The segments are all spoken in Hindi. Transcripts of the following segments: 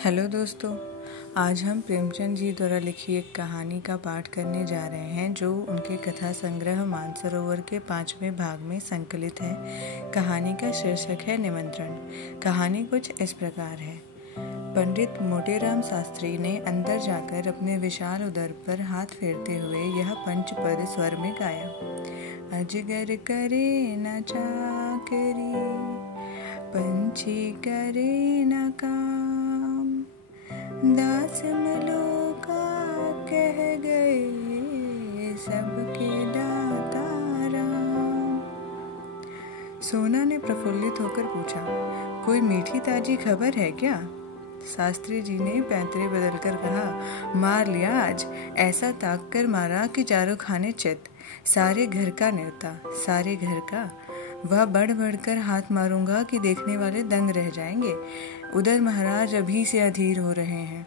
हेलो दोस्तों, आज हम प्रेमचंद जी द्वारा लिखी एक कहानी का पाठ करने जा रहे हैं जो उनके कथा संग्रह मानसरोवर के 5वें भाग में संकलित है। कहानी का शीर्षक है निमंत्रण। कहानी कुछ इस प्रकार है। पंडित मोटेराम शास्त्री ने अंदर जाकर अपने विशाल उदर पर हाथ फेरते हुए यह पंचपद स्वर में गाया। अजगर करे न चाकरी, पंछी करे न काम, दास मलोका कह गए सबके दाता राम। सोना ने प्रफुल्लित होकर पूछा, कोई मीठी ताजी खबर है क्या? शास्त्री जी ने पैंतरे बदलकर कहा, मार लिया आज, ऐसा ताक कर मारा कि चारों खाने चित। सारे घर का न्योता, सारे घर का। वह बढ़ बढ़कर हाथ मारूंगा कि देखने वाले दंग रह जाएंगे। उधर महाराज अभी से अधीर हो रहे हैं।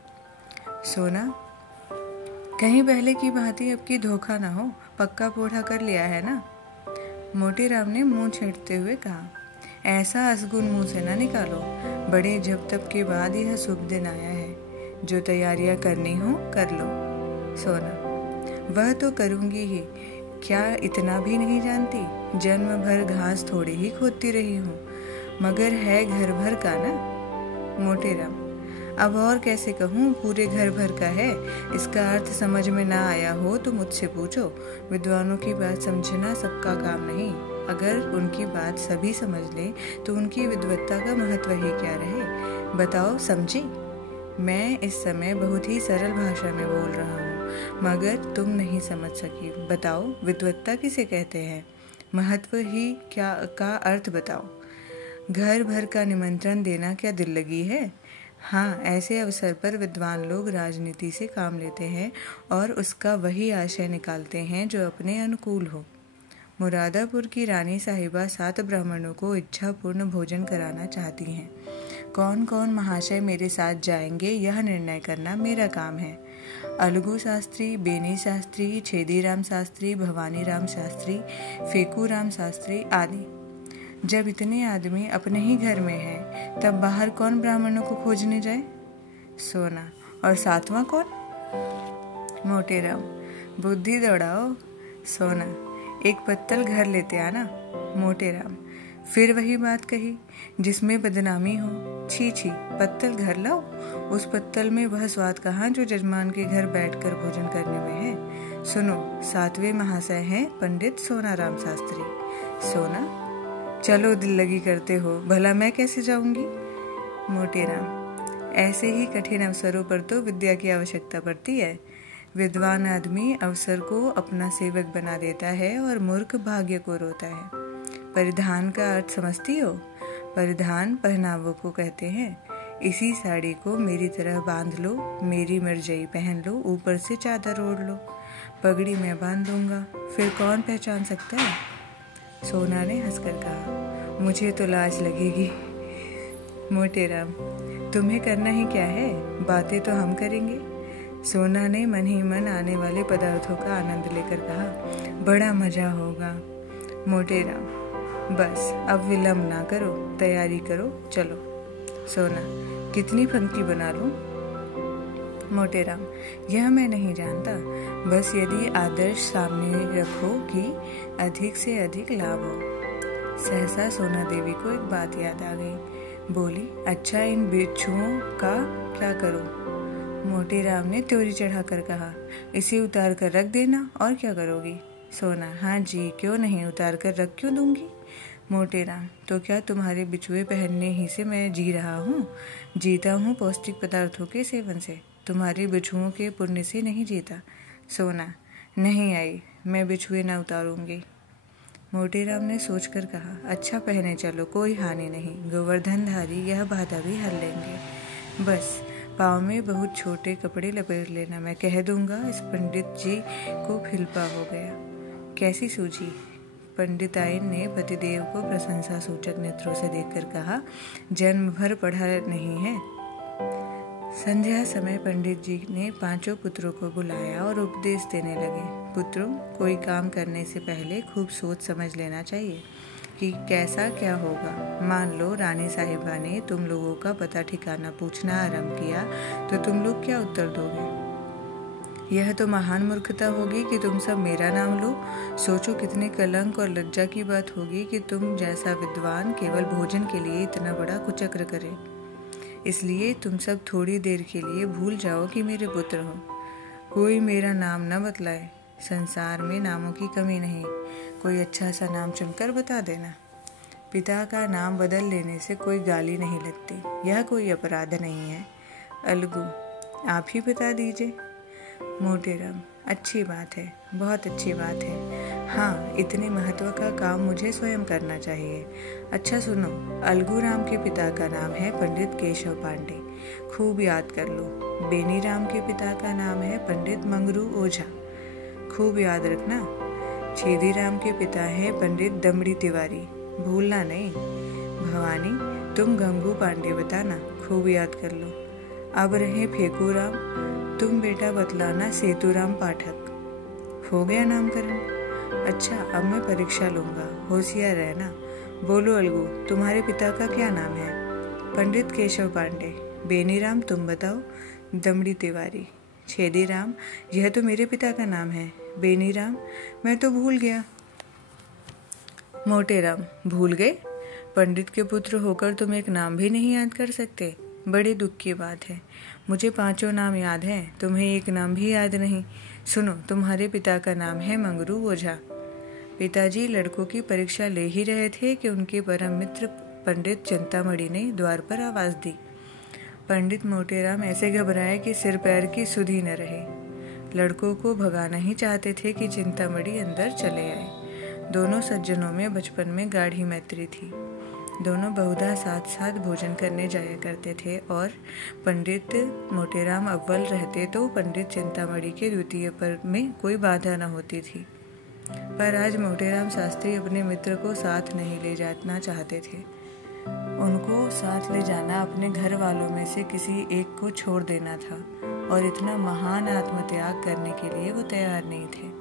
सोना, कहीं पहले की भांति अब की धोखा ना हो, पक्का पोढ़ा कर लिया है ना? मोटेराम ने मुंह छेड़ते हुए कहा, ऐसा असगुन मुंह से ना निकालो। बड़े जब तब के बाद यह शुभ दिन आया है। जो तैयारियां करनी हो कर लो। सोना, वह तो करूंगी ही, क्या इतना भी नहीं जानती? जन्म भर घास थोड़ी ही खोदती रही हूँ, मगर है घर भर का ना। मोटेराम, अब और कैसे कहूँ, पूरे घर भर का है। इसका अर्थ समझ में ना आया हो तो मुझसे पूछो। विद्वानों की बात समझना सबका काम नहीं। अगर उनकी बात सभी समझ ले तो उनकी विद्वत्ता का महत्व ही क्या रहे? बताओ, समझी? मैं इस समय बहुत ही सरल भाषा में बोल रहा हूँ, मगर तुम नहीं समझ सकी। बताओ, विद्वत्ता किसे कहते हैं? महत्व ही क्या का अर्थ बताओ। घर भर का निमंत्रण देना क्या दिल लगी है? हाँ, ऐसे अवसर पर विद्वान लोग राजनीति से काम लेते हैं और उसका वही आशय निकालते हैं जो अपने अनुकूल हो। मुरादापुर की रानी साहिबा 7 ब्राह्मणों को इच्छापूर्ण भोजन कराना चाहती हैं। कौन कौन महाशय मेरे साथ जाएंगे यह निर्णय करना मेरा काम है। अलगू शास्त्री, बेनी शास्त्री, छेदीराम शास्त्री, भवानी राम शास्त्री, फेकू राम शास्त्री आदि। जब इतने आदमी अपने ही घर में हैं, तब बाहर कौन ब्राह्मणों को खोजने जाए? सोना, और 7वां कौन? मोटेराम, बुद्धि दौड़ाओ। सोना, एक पत्तल घर लेते आना। मोटेराम, फिर वही बात कही, जिसमें बदनामी हो। छी छी, पत्तल घर लाओ। उस पत्तल में वह स्वाद कहाँ जो जजमान के घर बैठकर भोजन करने में है। सुनो, 7वें महाशय हैं पंडित सोनाराम शास्त्री। सोना, चलो दिल लगी करते हो, भला मैं कैसे जाऊंगी? मोटेराम, ऐसे ही कठिन अवसरों पर तो विद्या की आवश्यकता पड़ती है। विद्वान आदमी अवसर को अपना सेवक बना देता है और मूर्ख भाग्य को रोता है। परिधान का अर्थ समझती हो? परिधान पहनावों को कहते हैं। इसी साड़ी को मेरी तरह बांध लो, मेरी मिर्जई पहन लो, ऊपर से चादर ओढ़ लो। पगड़ी मैं बांध दूंगा, फिर कौन पहचान सकता है? सोना ने हंसकर कहा, मुझे तो लाज लगेगी। मोटेराम, तुम्हें करना ही क्या है, बातें तो हम करेंगे। सोना ने मन ही मन आने वाले पदार्थों का आनंद लेकर कहा, बड़ा मजा होगा। मोटेराम, बस अब विलम्ब ना करो, तैयारी करो, चलो। सोना, कितनी पंक्ति बना लूं? मोटेराम, यह मैं नहीं जानता, बस यदि आदर्श सामने रखो कि अधिक से अधिक लाभ हो। सहसा सोना देवी को एक बात याद आ गई। बोली, अच्छा, इन बिच्छुओं का क्या करूं? मोटेराम ने त्योरी चढ़ाकर कहा, इसे उतार कर रख देना, और क्या करोगी? सोना, हाँ जी, क्यों नहीं, उतार कर रख क्यों दूंगी? मोटेराम, तो क्या तुम्हारे बिछुए पहनने ही से मैं जी रहा हूँ? जीता हूँ पौष्टिक पदार्थों के सेवन से, तुम्हारे बिछुओं के पुण्य से नहीं जीता। सोना, नहीं आई, मैं बिछुए न उतारूंगी। मोटेराम ने सोचकर कहा, अच्छा, पहने चलो, कोई हानि नहीं। गोवर्धनधारी यह बाधा भी हर लेंगे। बस पाँव में बहुत छोटे कपड़े लपेट लेना, मैं कह दूंगा इस पंडित जी को फिलपा हो गया। कैसी सूझी? पंडिताइन ने पतिदेव को प्रशंसा सूचक नेत्रों से देखकर कहा, जन्म भर पढ़ा नहीं है। संध्या समय पंडित जी ने 5 पुत्रों को बुलाया और उपदेश देने लगे। पुत्रों, कोई काम करने से पहले खूब सोच समझ लेना चाहिए। कि कैसा क्या होगा। मान लो रानी साहिबा ने तुम लोगों का पता ठिकाना पूछना आरंभ किया तो तुम लोग क्या उत्तर दोगे? यह तो महान मूर्खता होगी कि तुम सब मेरा नाम लो। सोचो कितने कलंक और लज्जा की बात होगी कि तुम जैसा विद्वान केवल भोजन के लिए इतना बड़ा कुचक्र करे। इसलिए तुम सब थोड़ी देर के लिए भूल जाओ कि मेरे पुत्र हो। कोई मेरा नाम न बतलाए। संसार में नामों की कमी नहीं, कोई अच्छा सा नाम चुनकर बता देना। पिता का नाम बदल लेने से कोई गाली नहीं लगती, यह कोई अपराध नहीं है। अलगू, आप ही बता दीजिए। मोटेराम, अच्छी बात है, बहुत अच्छी बात है। हाँ, इतने महत्व का काम मुझे स्वयं करना चाहिए। अच्छा सुनो, अलगू राम के पिता का नाम है पंडित केशव पांडे, खूब याद कर लो। बेनी राम के पिता का नाम है पंडित मंगरू ओझा, खूब याद रखना। छेदी राम के पिता हैं पंडित दमड़ी तिवारी, भूलना नहीं। भवानी, तुम गंगू पांडे बताना, खूब याद कर लो। अब रहे फेकू राम, तुम बेटा बतलाना सेतुराम पाठक। हो गया नामकरण? अच्छा, अब मैं परीक्षा लूंगा, होशियार रहना। बोलो अलगू, तुम्हारे पिता का क्या नाम है? पंडित केशव पांडे। बेनीराम, तुम बताओ। दमड़ी तिवारी। छेदीराम, यह तो मेरे पिता का नाम है। बेनीराम, मैं तो भूल गया। मोटेराम, भूल गए? पंडित के पुत्र होकर तुम एक नाम भी नहीं याद कर सकते? बड़े दुख की बात है। मुझे 5 नाम याद हैं, तुम्हें एक नाम भी याद नहीं। सुनो, तुम्हारे पिता का नाम है मंगरू ओझा। पिताजी लड़कों की परीक्षा ले ही रहे थे कि उनके परम मित्र पंडित चिंतामणि ने द्वार पर आवाज दी। पंडित मोटेराम ऐसे घबराए कि सिर पैर की सुध ही न रहे। लड़कों को भगाना ही चाहते थे कि चिंतामणि अंदर चले आए। दोनों सज्जनों में बचपन में गाढ़ी मैत्री थी। दोनों बहुधा साथ साथ भोजन करने जाया करते थे और पंडित मोटेराम अव्वल रहते तो पंडित चिंतामणि के द्वितीय पर्व में कोई बाधा न होती थी। पर आज मोटेराम शास्त्री अपने मित्र को साथ नहीं ले जाना चाहते थे। उनको साथ ले जाना अपने घर वालों में से किसी एक को छोड़ देना था और इतना महान आत्मत्याग करने के लिए वो तैयार नहीं थे।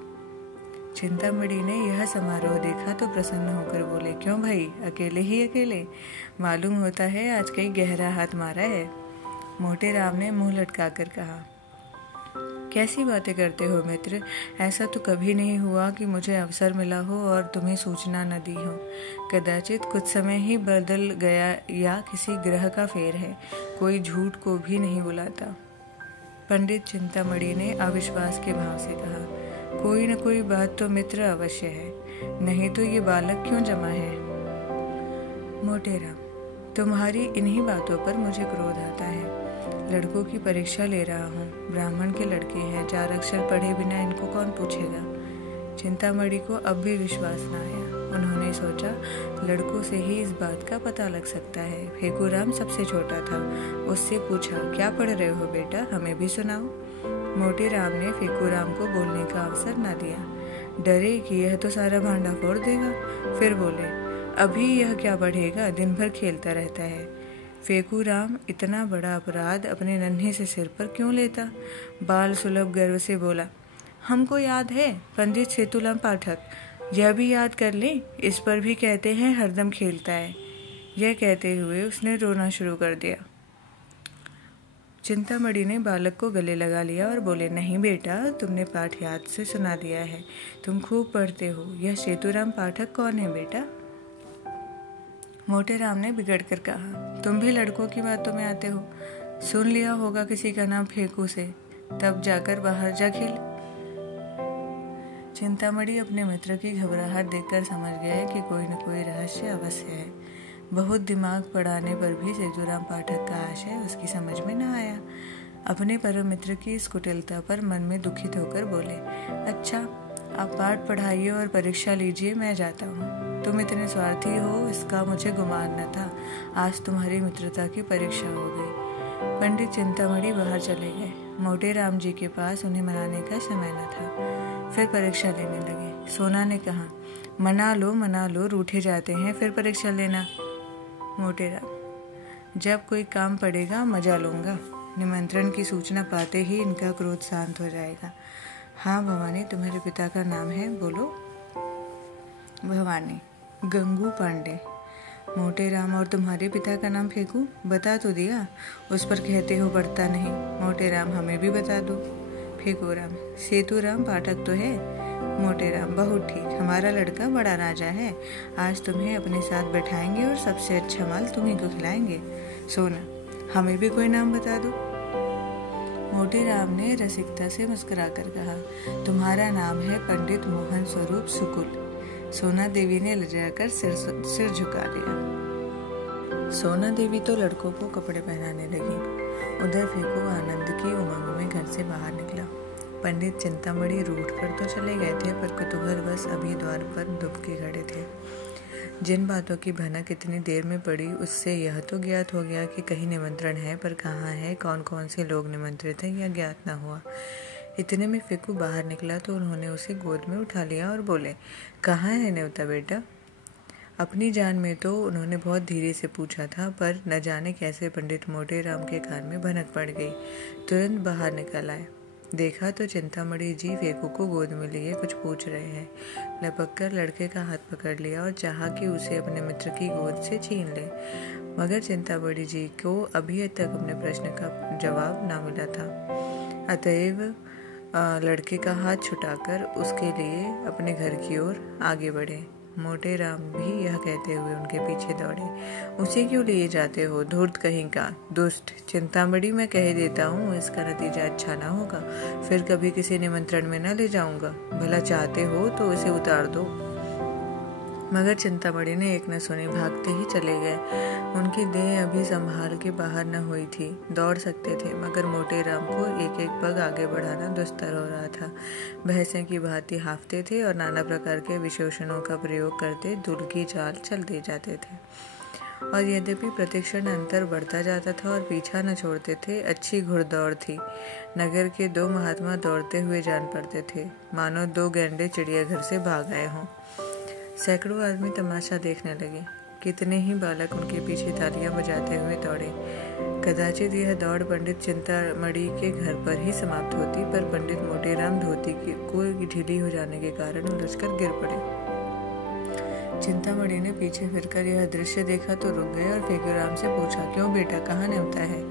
चिंतामणि ने यह समारोह देखा तो प्रसन्न होकर बोले, क्यों भाई, अकेले ही अकेले? मालूम होता है आज कहीं गहरा हाथ मारा है। मोटेराम ने मुंह लटकाकर कहा, कैसी बातें करते हो मित्र? ऐसा तो कभी नहीं हुआ कि मुझे अवसर मिला हो और तुम्हें सूचना न दी हो। कदाचित कुछ समय ही बदल गया या किसी ग्रह का फेर है, कोई झूठ को भी नहीं बुलाता। पंडित चिंतामणि ने अविश्वास के भाव से कहा, कोई न कोई बात तो मित्र अवश्य है, नहीं तो ये बालक क्यों जमा है? मोटेराम, तुम्हारी इन्हीं बातों पर मुझे क्रोध आता है। लड़कों की परीक्षा ले रहा हूँ, ब्राह्मण के लड़के हैं, 4 अक्षर पढ़े बिना इनको कौन पूछेगा? चिंतामणि को अब भी विश्वास न आया। उन्होंने सोचा, लड़कों से ही इस बात का पता लग सकता है। फेकूराम सबसे छोटा था, उससे पूछा, क्या पढ़ रहे हो बेटा, हमें भी सुनाओ। मोटेराम ने फेकूराम को बोलने का अवसर न दिया, डरे कि यह तो सारा भांडा फोड़ देगा। फिर बोले, अभी यह क्या पढ़ेगा, दिन भर खेलता रहता है। फेकूराम इतना बड़ा अपराध अपने नन्हे से सिर पर क्यों लेता? बाल सुलभ गर्व से बोला, हमको याद है, पंडित सेतुराम पाठक, यह भी याद कर ले, इस पर भी कहते हैं हरदम खेलता है। यह कहते हुए उसने रोना शुरू कर दिया। चिंतामणि ने बालक को गले लगा लिया और बोले, नहीं बेटा, तुमने पाठ याद से सुना दिया है, तुम खूब पढ़ते हो। यह सेतुराम पाठक कौन है बेटा? मोटेराम ने बिगड़ कर कहा, तुम भी लड़कों की बातों में आते हो। सुन लिया होगा किसी का नाम फेकू से, तब जाकर बाहर जा खेल। चिंतामणि अपने मित्र की घबराहट देखकर समझ गया कि कोई न कोई रहस्य अवश्य है। बहुत दिमाग पढ़ाने पर भी सेतुराम पाठक का आशय उसकी समझ में न आया। अपने परम मित्र की इस कुटिलता पर मन में दुखित होकर बोले, अच्छा, आप पाठ पढ़ाइए और परीक्षा लीजिए, मैं जाता हूँ। तुम इतने स्वार्थी हो इसका मुझे गुमान न था। आज तुम्हारी मित्रता की परीक्षा हो गई। पंडित चिंतामणि बाहर चले गए। मोटेराम जी के पास उन्हें मनाने का समय न था। फिर परीक्षा लेने लगे। सोना ने कहा, मना लो, रूठे जाते हैं, फिर परीक्षा लेना। मोटेराम, जब कोई काम पड़ेगा मजा लूंगा। निमंत्रण की सूचना पाते ही इनका क्रोध शांत हो जाएगा। हाँ भवानी, तुम्हारे पिता का नाम है, बोलो। भवानी, गंगू पांडे। मोटे राम, और तुम्हारे पिता का नाम फेंकू? बता तो दिया, उस पर कहते हो पढ़ता नहीं। मोटे राम, हमें भी बता दो। फेंकू राम, सेतु राम पाठक तो है। मोटे राम, बहुत ठीक, हमारा लड़का बड़ा राजा है, आज तुम्हें अपने साथ बैठाएंगे और सबसे अच्छा माल तुम्हीं को खिलाएंगे। सोना, हमें भी कोई नाम बता दो। मोटे राम ने रसिकता से मुस्कुराकर कहा, तुम्हारा नाम है पंडित मोहन स्वरूप सुकुल। सोना देवी ने लजाकर सिर झुका दिया। सोना देवी तो लड़कों को कपड़े पहनाने लगी। उधर फेंकू आनंद की उमंग में घर से बाहर निकला। पंडित चिंतामणि रूठ कर तो चले गए थे, पर कुतूहल बस अभी द्वार पर दुबके खड़े थे। जिन बातों की भनक इतनी देर में पड़ी, उससे यह तो ज्ञात हो गया कि कहीं निमंत्रण है, पर कहाँ है, कौन कौन से लोग निमंत्रित हैं, यह ज्ञात न हुआ। इतने में फेंकू बाहर निकला तो उन्होंने उसे गोद में उठा लिया और बोले, कहाँ है न्योता बेटा? अपनी जान में तो उन्होंने बहुत धीरे से पूछा था, पर न जाने कैसे पंडित मोटे राम के कान में भनक पड़ गई। तुरंत बाहर निकल आए। देखा तो चिंतामणि जी फेंकू को गोद में लिए कुछ पूछ रहे हैं। लपक कर लड़के का हाथ पकड़ लिया और चाहा कि उसे अपने मित्र की गोद से छीन ले, मगर चिंतामणि जी को अभी तक अपने प्रश्न का जवाब ना मिला था। अतएव लड़के का हाथ छुटाकर उसके लिए अपने घर की ओर आगे बढ़े। मोटे राम भी यह कहते हुए उनके पीछे दौड़े, उसे क्यों लिए जाते हो, धूर्त कहीं का, दुष्ट। चिंतामणि, मैं कह देता हूँ, इसका नतीजा अच्छा ना होगा, फिर कभी किसी निमंत्रण में न ले जाऊंगा। भला चाहते हो तो उसे उतार दो। मगर चिंतामणि ने एक न सुनी, भागते ही चले गए। उनकी देह अभी संभाल के बाहर न हुई थी, दौड़ सकते थे, मगर मोटे राम को एक एक पग आगे बढ़ाना दुस्तर हो रहा था। भैंसे की भांति हांफते थे और नाना प्रकार के विशेषणों का प्रयोग करते दुल की चाल चलते जाते थे। और यद्यपि प्रतिक्षण अंतर बढ़ता जाता था और पीछा न छोड़ते थे, अच्छी घुड़दौड़ थी। नगर के दो महात्मा दौड़ते हुए जान पड़ते थे, मानो दो गैंडे चिड़ियाघर से भाग आए हों। सैकड़ों आदमी तमाशा देखने लगे। कितने ही बालक उनके पीछे तालियां बजाते हुए दौड़े। कदाचित यह दौड़ पंडित चिंतामणि के घर पर ही समाप्त होती, पर पंडित मोटे राम धोती की ढीली हो जाने के कारण उलझकर गिर पड़े। चिंतामणि ने पीछे फिरकर यह दृश्य देखा तो रुक गए और फेंकू राम से पूछा, क्यों बेटा, कहाँ न्योता है?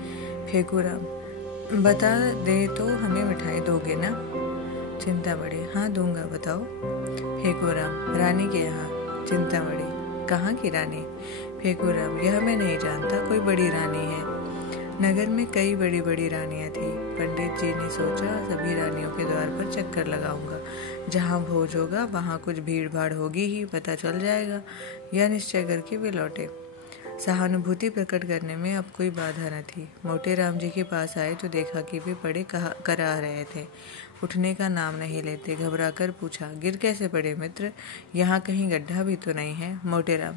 फेंकू राम, बता दे तो हमें मिठाई दोगे ना? चिंतामणि, हाँ दूंगा, बताओ। फेंकू राम, रानी के यहाँ। चिंतामणि, कहाँ की रानी? फेंकू राम, यह मैं नहीं जानता, कोई बड़ी रानी है। नगर में कई बड़ी बड़ी रानियां थी। पंडित जी ने सोचा, सभी रानियों के द्वार पर चक्कर लगाऊंगा, जहाँ भोज होगा वहाँ कुछ भीड़ भाड़ होगी ही, पता चल जाएगा। यह निश्चय करके वे लौटे। सहानुभूति प्रकट करने में अब कोई बाधा न थी। मोटे राम जी के पास आए तो देखा कि वे पड़े कराह रहे थे, उठने का नाम नहीं लेते। घबराकर पूछा, गिर कैसे पड़े मित्र? यहाँ कहीं गड्ढा भी तो नहीं है? मोटे राम,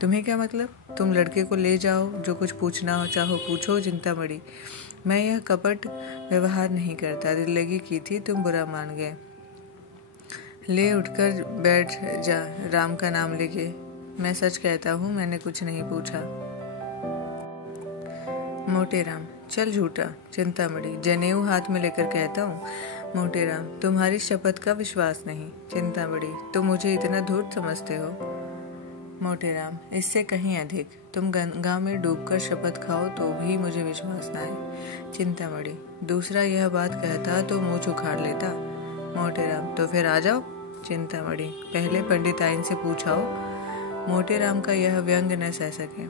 तुम्हें क्या मतलब? तुम लड़के को ले जाओ, जो कुछ पूछना हो चाहो पूछो। चिंतामणि, मैं यह कपट व्यवहार नहीं करता, दिल लगी की थी, तुम बुरा मान गए। ले उठकर बैठ जा, राम का नाम लेके। मैं सच कहता हूँ, मैंने कुछ नहीं पूछा। मोटे राम, चल झूठा। चिंतामणि, जनेऊ हाथ में लेकर कहता हूँ। मोटे राम, तुम्हारी शपथ का विश्वास नहीं। चिंतामणि, तुम मुझे इतना धूर्त समझते हो? मोटे राम, इससे कहीं अधिक। तुम गंगा में डूबकर शपथ खाओ तो भी मुझे विश्वास न आए। चिंतामणि, दूसरा यह बात कहता तो मुँह उखाड़ लेता। मोटे राम, तो फिर आ जाओ। चिंतामणि, पहले पंडित आइन से पूछाओ। मोटे राम का यह व्यंग न सह सके,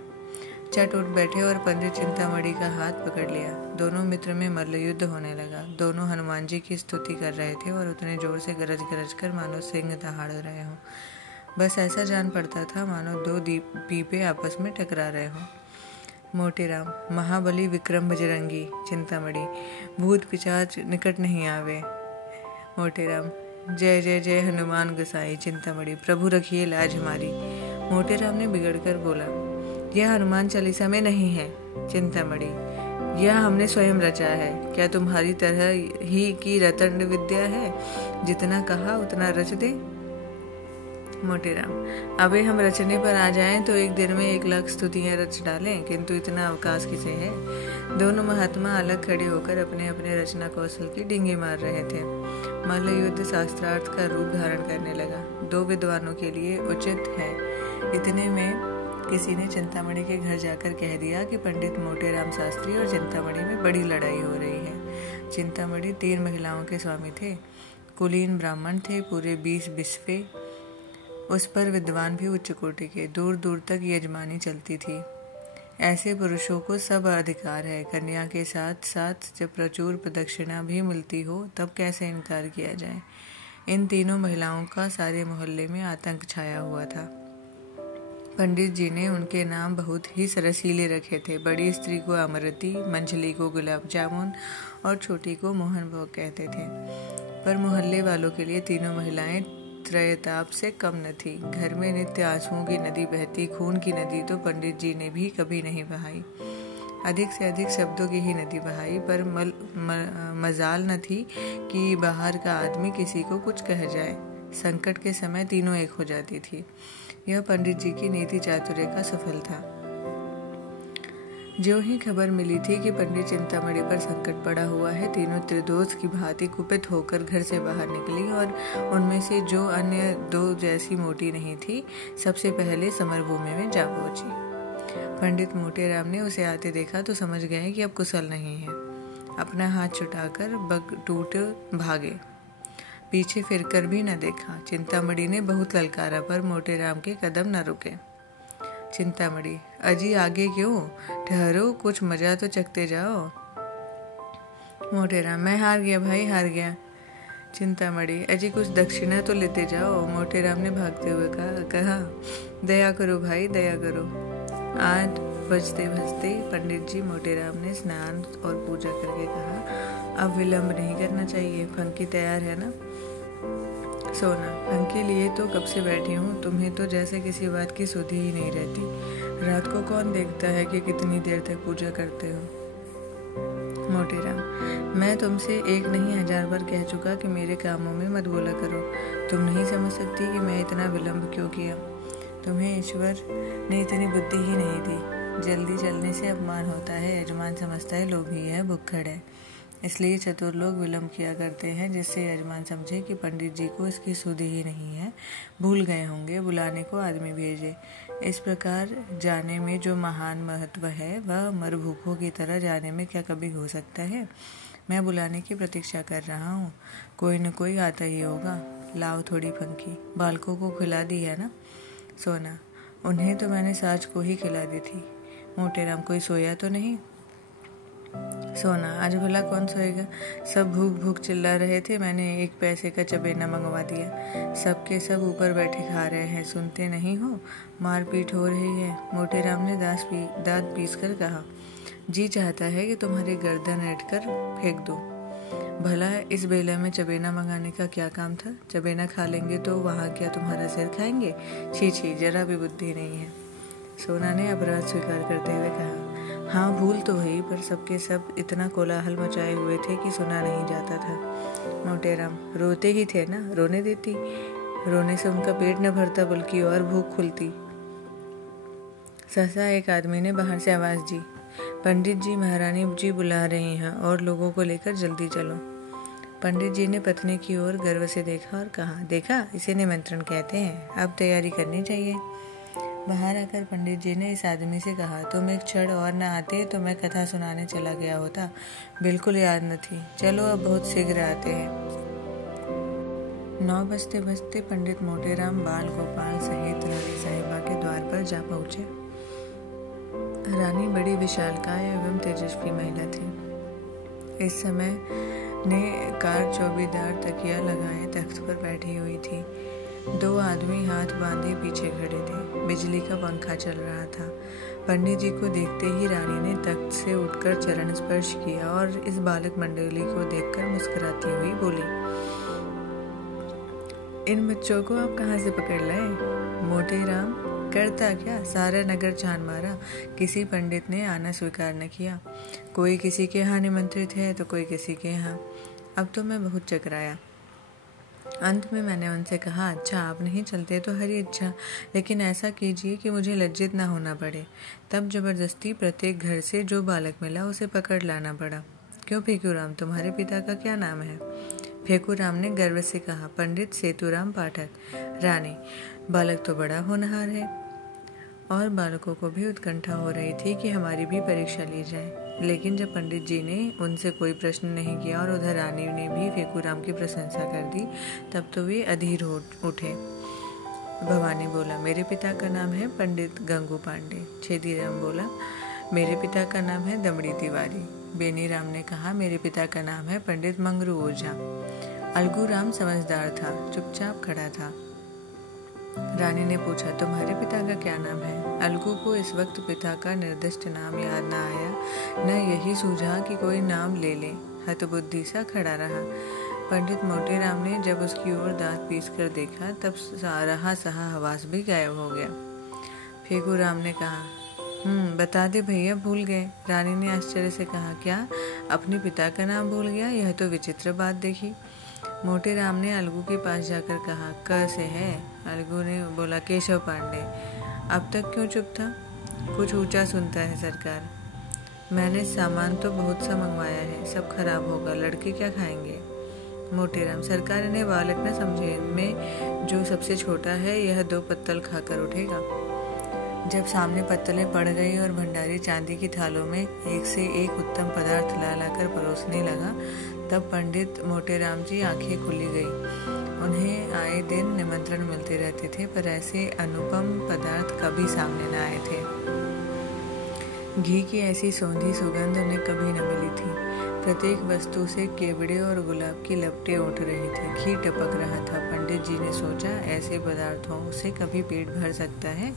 चट उठ बैठे और पंडित चिंतामणि का हाथ पकड़ लिया। दोनों मित्र में मल्लयुद्ध होने लगा। दोनों हनुमान जी की स्तुति कर रहे थे और उतने जोर से गरज गरज कर मानो सिंह दहाड़ रहे हों। बस ऐसा जान पड़ता था मानो दो पीपे आपस में टकरा रहे हों। मोटे राम, महाबली विक्रम बजरंगी। चिंतामणि, भूत पिशाच निकट नहीं आवे। मोटे राम, जय जय जय हनुमान गोसाई। चिंतामणि, प्रभु रखिए लाज हमारी। मोटे राम ने बिगड़कर बोला, यह हनुमान चालीसा में नहीं है। चिंतामणि, यह हमने स्वयं रचा है। क्या तुम्हारी तरह ही की रतन विद्या है? जितना कहा उतना रच दे। मोटे राम, अबे हम रचने पर आ जाएं तो एक दिन में 1,00,000 स्तुतियां रच डालें, किंतु इतना अवकाश किसे है? दोनों महात्मा अलग खड़े होकर अपने अपने रचना कौशल की डींगे मार रहे थे। मल्ल युद्ध शास्त्रार्थ का रूप धारण करने लगा। दो विद्वानों के लिए उचित है इतने में किसी ने चिंतामणि के घर जाकर कह दिया कि पंडित मोटेराम शास्त्री और चिंतामणि में बड़ी लड़ाई हो रही है। चिंतामणि 3 महिलाओं के स्वामी थे, कुलीन ब्राह्मण थे, पूरे 20 बिस्वे, उस पर विद्वान भी उच्च कोटि के, दूर दूर तक यजमानी चलती थी। ऐसे पुरुषों को सब अधिकार है। कन्या के साथ साथ जब प्रचुर प्रदक्षिणा भी मिलती हो तब कैसे इनकार किया जाए। इन तीनों महिलाओं का सारे मोहल्ले में आतंक छाया हुआ था। पंडित जी ने उनके नाम बहुत ही रसीले रखे थे। बड़ी स्त्री को अमृति, मंझली को गुलाब जामुन और छोटी को मोहन भोग कहते थे। पर मोहल्ले वालों के लिए तीनों महिलाएं त्रयताप से कम न थी। घर में नित्य आंसुओं की नदी बहती, खून की नदी तो पंडित जी ने भी कभी नहीं बहाई। अधिक से अधिक शब्दों की ही नदी बहाई, पर मजाल न थी कि बाहर का आदमी किसी को कुछ कह जाए। संकट के समय तीनों एक हो जाती थी। यह पंडित जी की नीति चातुर्य का सफल था। जो ही खबर मिली थी कि पंडित चिंतामणि पर संकट पड़ा हुआ है, तीनों त्रिदोष की भांति कुपित होकर घर से बाहर निकली और उनमें से जो अन्य 2 जैसी मोटी नहीं थी, सबसे पहले समरभूमि में जा पहुंची। पंडित मोटेराम ने उसे आते देखा तो समझ गए कि अब कुशल नहीं है। अपना हाथ छुटाकर बगटूट भागे, पीछे फिरकर भी न देखा। चिंतामणि ने बहुत ललकारा, पर मोटेराम के कदम न रुके। चिंतामणि: अजी आगे क्यों? ठहरो, कुछ मजा तो चखते जाओ। मोटेराम: मैं हार गया भाई, हार गया। चिंतामणि: अजी कुछ दक्षिणा तो लेते जाओ। मोटेराम ने भागते हुए कहा, दया करो भाई, दया करो। 8 बजते बजते पंडित जी मोटेराम ने स्नान और पूजा करके कहा, अब विलंब नहीं करना चाहिए। फंकी तैयार है ना? सोना: फंकी लिए तो कब से बैठी हूँ। तुम्हें तो जैसे किसी बात की सुधि ही नहीं रहती। रात को कौन देखता है कि कितनी देर तक पूजा करते हो। मोटेराम: मैं तुमसे 1 नहीं 1000 बार कह चुका कि मेरे कामों में मत बोला करो। तुम नहीं समझ सकती कि मैं इतना विलंब क्यों किया। तुम्हें ईश्वर ने इतनी बुद्धि ही नहीं दी। जल्दी चलने से अपमान होता है। यजमान समझता है लोभी है, भुक्खड़ है, इसलिए चतुर लोग विलंब किया करते हैं, जिससे यजमान समझे कि पंडित जी को इसकी सुधि ही नहीं है, भूल गए होंगे, बुलाने को आदमी भेजे। इस प्रकार जाने में जो महान महत्व है, वह मरभूखों की तरह जाने में क्या कभी हो सकता है। मैं बुलाने की प्रतीक्षा कर रहा हूँ, कोई न कोई आता ही होगा। लाओ थोड़ी फंकी। बालकों को खिला दी है ना? सोना: उन्हें तो मैंने साज को ही खिला दी थी। मोटेराम: कोई सोया तो नहीं? सोना: आज भला कौन सोएगा। सब भूख भूख चिल्ला रहे थे, मैंने 1 पैसे का चबेना मंगवा दिया। सबके सब ऊपर बैठे खा रहे हैं, सुनते नहीं हो। मारपीट हो रही है। मोटेराम ने दांत पीस कर कहा, जी चाहता है कि तुम्हारी गर्दन ऐंठ कर फेंक दो। भला इस बेला में चबेना मंगाने का क्या काम था। चबेना खा लेंगे तो वहाँ क्या तुम्हारा सिर खाएंगे। छी छी, जरा भी बुद्धि नहीं है। सोना ने अपराध स्वीकार करते हुए कहा, हाँ भूल तो हुई, पर सबके सब इतना कोलाहल मचाए हुए थे कि सुना नहीं जाता था। मोटेराम: रोते ही थे ना, रोने देती। रोने से उनका पेट न भरता, बल्कि और भूख खुलती। सहसा एक आदमी ने बाहर से आवाज दी, पंडित जी महारानी जी बुला रही हैं और लोगों को लेकर जल्दी चलो। पंडित जी ने पत्नी की ओर गर्व से देखा और कहा, देखा, इसे निमंत्रण कहते हैं, अब तैयारी करनी चाहिए। बाहर आकर पंडित जी ने इस आदमी से कहा, तुम एक क्षण और न आते तो मैं कथा सुनाने चला गया होता। बिल्कुल याद न थी। चलो अब बहुत शीघ्र आते हैं। 9 बजते बजते पंडित मोटेराम बाल गोपाल सहित रानी साहिबा के द्वार पर जा पहुंचे। रानी बड़ी विशालकाय एवं तेजस्वी महिला थी। इस समय ने कार चौकीदार तकिया लगाए तख्त पर बैठी हुई थी। 2 आदमी हाथ बांधे पीछे खड़े थे। बिजली का पंखा चल रहा था। पंडित जी को देखते ही रानी ने तख्त से उठकर चरण स्पर्श किया और इस बालक मंडली को देखकर मुस्कुराती हुई बोली, इन बच्चों को आप कहाँ से पकड़ लाए। मोटेराम: करता क्या, सारा नगर छान मारा, किसी पंडित ने आना स्वीकार न किया। कोई किसी के यहाँ निमंत्रित है तो कोई किसी के यहाँ। अब तो मैं बहुत चकराया। अंत में मैंने उनसे कहा, अच्छा आप नहीं चलते तो हरी इच्छा, लेकिन ऐसा कीजिए कि मुझे लज्जित ना होना पड़े। तब जबरदस्ती प्रत्येक घर से जो बालक मिला उसे पकड़ लाना पड़ा। क्यों फेकूराम, तुम्हारे पिता का क्या नाम है। फेकूराम ने गर्व से कहा, पंडित सेतुराम पाठक। रानी: बालक तो बड़ा होनहार है। और बालकों को भी उत्कंठा हो रही थी कि हमारी भी परीक्षा ली जाए। लेकिन जब पंडित जी ने उनसे कोई प्रश्न नहीं किया और उधर रानी ने भी फेकूराम की प्रशंसा कर दी, तब तो वे अधीर हो उठे। भवानी बोला, मेरे पिता का नाम है पंडित गंगू पांडे। छेदीराम बोला, मेरे पिता का नाम है दमड़ी तिवारी। बेनीराम ने कहा, मेरे पिता का नाम है पंडित मंगरू ओझा। अलगूराम समझदार था, चुपचाप खड़ा था। रानी ने पूछा, तुम्हारे पिता का क्या नाम है? अलगू को इस वक्त पिता का निर्दिष्ट नाम याद न आया, न यही सूझा कि कोई नाम ले ले। हतबुद्धि सा खड़ा रहा। पंडित मोटेराम ने जब उसकी ओर दांत पीस कर देखा, तब रहा सहा हवास भी गायब हो गया। फेकूराम ने कहा, बता दे भैया, भूल गए। रानी ने आश्चर्य से कहा, क्या अपने पिता का नाम भूल गया? यह तो विचित्र बात देखी। मोटेराम ने अलगू के पास जाकर कहा, क से है? अलगू ने बोला, केशव पांडे। अब तक क्यों चुप था? कुछ ऊंचा सुनता है सरकार। मैंने सामान तो बहुत सा मंगवाया है, सब खराब होगा, लड़के क्या खाएंगे? मोटेराम, सरकार इन्हें बालक न समझे, इनमें जो सबसे छोटा है यह 2 पत्तल खाकर उठेगा। जब सामने पत्तलें पड़ गई और भंडारी चांदी की थालों में एक से एक उत्तम पदार्थ ला लाकर परोसने लगा, तब पंडित मोटेराम जी आंखें खुली गई। उन्हें आए दिन निमंत्रण मिलते रहते थे, पर ऐसे अनुपम पदार्थ कभी सामने न आए थे। घी की ऐसी सौंधी सुगंध उन्हें कभी न मिली थी। प्रत्येक वस्तु से केवड़े और गुलाब की लपटें उठ रही थी। घी टपक रहा था। पंडित जी ने सोचा, ऐसे पदार्थों से कभी पेट भर सकता है?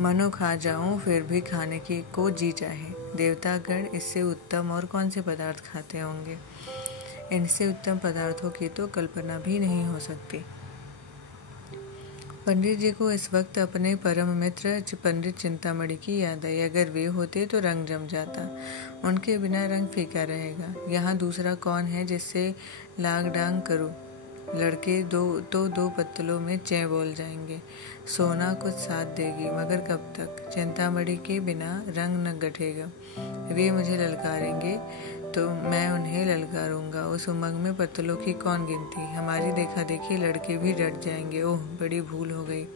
मनो खा जाऊं, फिर भी खाने की को जी चाहे। देवतागण इससे उत्तम और कौन से पदार्थ खाते होंगे? इनसे उत्तम पदार्थों की तो कल्पना भी नहीं हो सकती। पंडित जी को इस वक्त अपने परम मित्र पंडित चिंतामणि की याद आई। अगर वे होते तो रंग जम जाता, उनके बिना रंग फीका रहेगा। यहाँ दूसरा कौन है जिससे लाग डांग करूं? लड़के दो पत्तलों में चै बोल जाएंगे। सोना कुछ साथ देगी, मगर कब तक? चिंतामणि के बिना रंग न गठेगा। वे मुझे ललकारेंगे तो मैं उन्हें ललकारूंगा। उस उमंग में पत्तलों की कौन गिनती? हमारी देखा देखी लड़के भी डट जाएंगे। ओह, बड़ी भूल हो गई।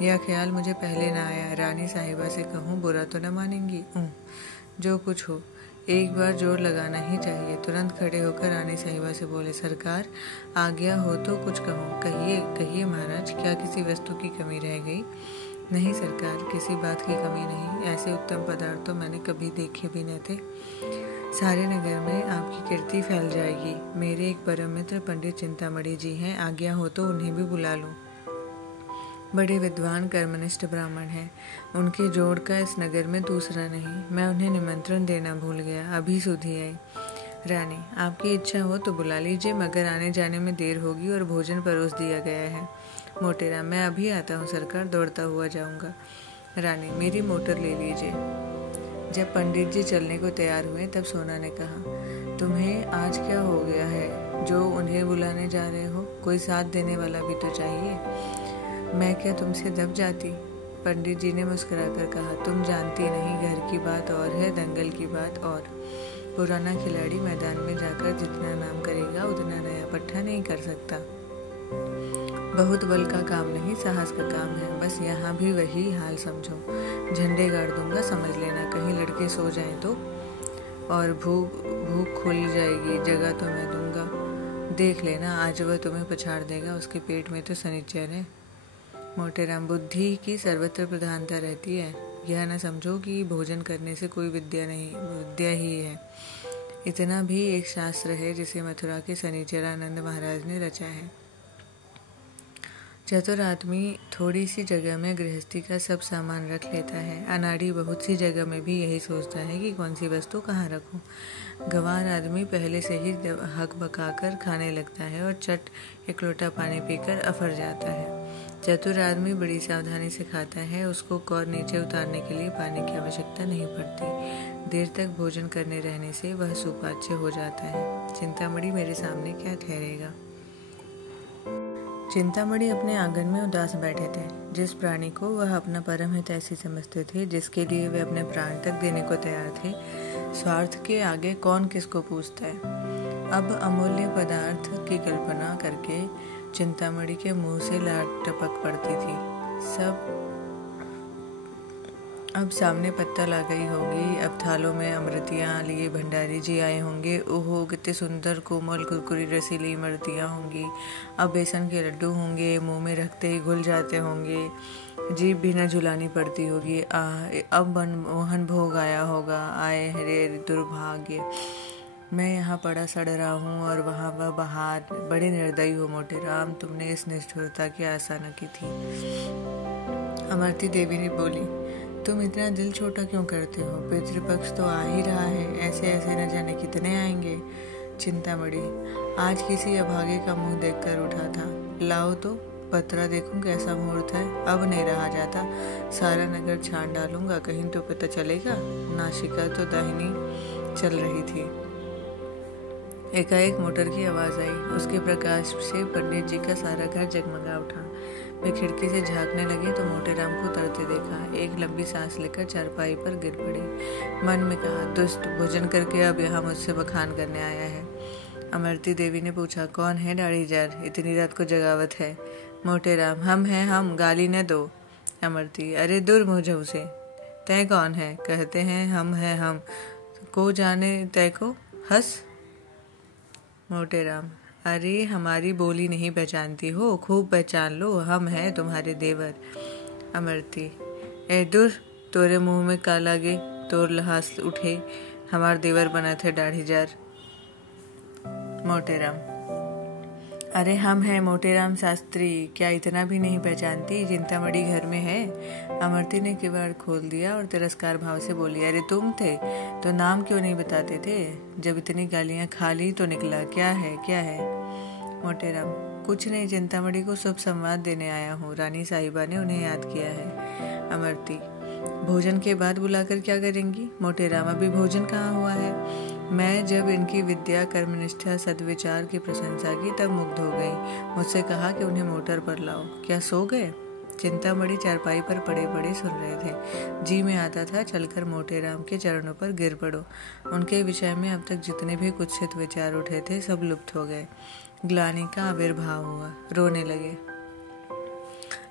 यह ख्याल मुझे पहले ना आया। रानी साहिबा से कहूँ, बुरा तो न मानेंगी? जो कुछ हो, एक बार जोर लगाना ही चाहिए। तुरंत खड़े होकर रानी साहिबा से बोले, सरकार आज्ञा हो तो कुछ कहूँ। कहिए महाराज, क्या किसी वस्तु की कमी रह गई? नहीं सरकार, किसी बात की कमी नहीं। ऐसे उत्तम पदार्थ तो मैंने कभी देखे भी न थे। सारे नगर में आपकी कीर्ति फैल जाएगी। मेरे एक परम मित्र पंडित चिंतामणि जी हैं, आज्ञा हो तो उन्हें भी बुला लूं। बड़े विद्वान कर्मनिष्ठ ब्राह्मण हैं। उनके जोड़ का इस नगर में दूसरा नहीं। मैं उन्हें निमंत्रण देना भूल गया, अभी सुधी आई। रानी, आपकी इच्छा हो तो बुला लीजिए, मगर आने जाने में देर होगी और भोजन परोस दिया गया है। मोटेराम, मैं अभी आता हूँ सरकार, दौड़ता हुआ जाऊंगा। रानी, मेरी मोटर ले लीजिए। जब पंडित जी चलने को तैयार हुए, तब सोना ने कहा, तुम्हें आज क्या हो गया है जो उन्हें बुलाने जा रहे हो? कोई साथ देने वाला भी तो चाहिए। मैं क्या तुमसे दब जाती? पंडित जी ने मुस्कुराकर कहा, तुम जानती नहीं, घर की बात और है, दंगल की बात और। पुराना खिलाड़ी मैदान में जाकर जितना नाम करेगा उतना नया पट्टा नहीं कर सकता। बहुत बल का काम नहीं, साहस का काम है। बस यहाँ भी वही हाल समझो। झंडे गाड़ दूंगा, समझ लेना। कहीं लड़के सो जाएं तो, और भूख खुल जाएगी, जगह तो मैं दूंगा। देख लेना, आज वह तुम्हें पछाड़ देगा। उसके पेट में तो शनिचर है। मोटेराम, बुद्धि की सर्वत्र प्रधानता रहती है। यह न समझो कि भोजन करने से कोई विद्या नहीं, विद्या ही है। इतना भी एक शास्त्र है जिसे मथुरा के शनिचरानंद महाराज ने रचा है। चतुर आदमी थोड़ी सी जगह में गृहस्थी का सब सामान रख लेता है। अनाड़ी बहुत सी जगह में भी यही सोचता है कि कौन सी वस्तु कहाँ रखूं। गंवार आदमी पहले से ही हक बकाकर खाने लगता है और चट एक लोटा पानी पीकर अफर जाता है। चतुर आदमी बड़ी सावधानी से खाता है। उसको कौर नीचे उतारने के लिए पानी की आवश्यकता नहीं पड़ती। देर तक भोजन करने रहने से वह सुपाच्य हो जाता है। चिंतामणि मेरे सामने क्या ठहरेगा? चिंतामणि अपने आंगन में उदास बैठे थे। जिस प्राणी को वह अपना परम हित ऐसी समझते थे, जिसके लिए वे अपने प्राण तक देने को तैयार थे, स्वार्थ के आगे कौन किसको पूछता है। अब अमूल्य पदार्थ की कल्पना करके चिंतामणि के मुंह से लार टपक पड़ती थी। अब सामने पत्ता ला गई होगी, अब थालों में अमृतियाँ लिए भंडारी जी आए होंगे। ओहो, कितने सुंदर कोमल कुरकुरी रसीली इमरतियाँ होंगी। अब बेसन के लड्डू होंगे, मुंह में रखते ही घुल जाते होंगे, जीभ भी न झुलानी पड़ती होगी। अब मोहन भोग आया होगा। आए रे दुर्भाग्य, मैं यहाँ पड़ा सड़ रहा हूँ और वहाँ वह बाहर। बड़े निर्दयी हो मोटे राम, तुमने इस निष्ठुरता की आशा न की थी। अमरती देवी ने बोली, तुम इतना दिल छोटा क्यों करते हो? पितृपक्ष तो आ ही रहा है, ऐसे ऐसे न जाने कितने आएंगे। चिंतामणि, आज किसी अभागे का मुंह देखकर उठा था। लाओ तो पतरा देखूं कैसा मुहूर्त है। अब नहीं रहा जाता, सारा नगर छान डालूंगा, कहीं तो पता चलेगा। नाशिका तो दाहिनी चल रही थी। एकाएक मोटर की आवाज आई। उसके प्रकाश से पंडित जी का सारा घर जगमगा उठा। वे खिड़की से झांकने लगे तो मोटे राम को उतरते देखा। एक लंबी सांस लेकर चारपाई पर गिर पड़े। मन में कहा, दुष्ट, भोजन करके अब यहाँ मुझसे बखान करने आया है। अमरती देवी ने पूछा, कौन है दाढ़ीजार, इतनी रात को जगावत है? मोटे राम, हम हैं हम, गाली न दो। अमरती, अरे दूर मुझे से, तय कौन है? कहते हैं हम हैं हम, को जाने तय को, हंस। मोटे राम, अरे हमारी बोली नहीं पहचानती हो? खूब पहचान लो, हम हैं तुम्हारे देवर। अमरती, ए दूर, तोरे मुंह में का लागे, तोर लहास उठे, हमार देवर बना थे दाढ़ीजार। मोटे राम, अरे हम हैं मोटेराम शास्त्री, क्या इतना भी नहीं पहचानती? चिंतामणि घर में है। अमरती ने किवाड़ खोल दिया और तिरस्कार भाव से बोली, अरे तुम थे तो नाम क्यों नहीं बताते थे? जब इतनी गालियां खा ली तो निकला, क्या है क्या है? मोटेराम, कुछ नहीं, चिंतामणि को शुभ संवाद देने आया हूँ। रानी साहिबा ने उन्हें याद किया है। अमरती, भोजन के बाद बुलाकर क्या करेंगी? मोटेराम, अभी भोजन कहाँ हुआ है? मैं जब इनकी विद्या, कर्मनिष्ठा, सद्विचार की प्रशंसा की तब मुग्ध हो गई। मुझसे कहा कि उन्हें मोटर पर लाओ। क्या सो गए? चिंतामणि चारपाई पर पड़े पड़े सुन रहे थे। जी में आता था चलकर मोटेराम के चरणों पर गिर पड़ो। उनके विषय में अब तक जितने भी कुत्सित विचार उठे थे सब लुप्त हो गए। ग्लानि का आविर्भाव हुआ। रोने लगे।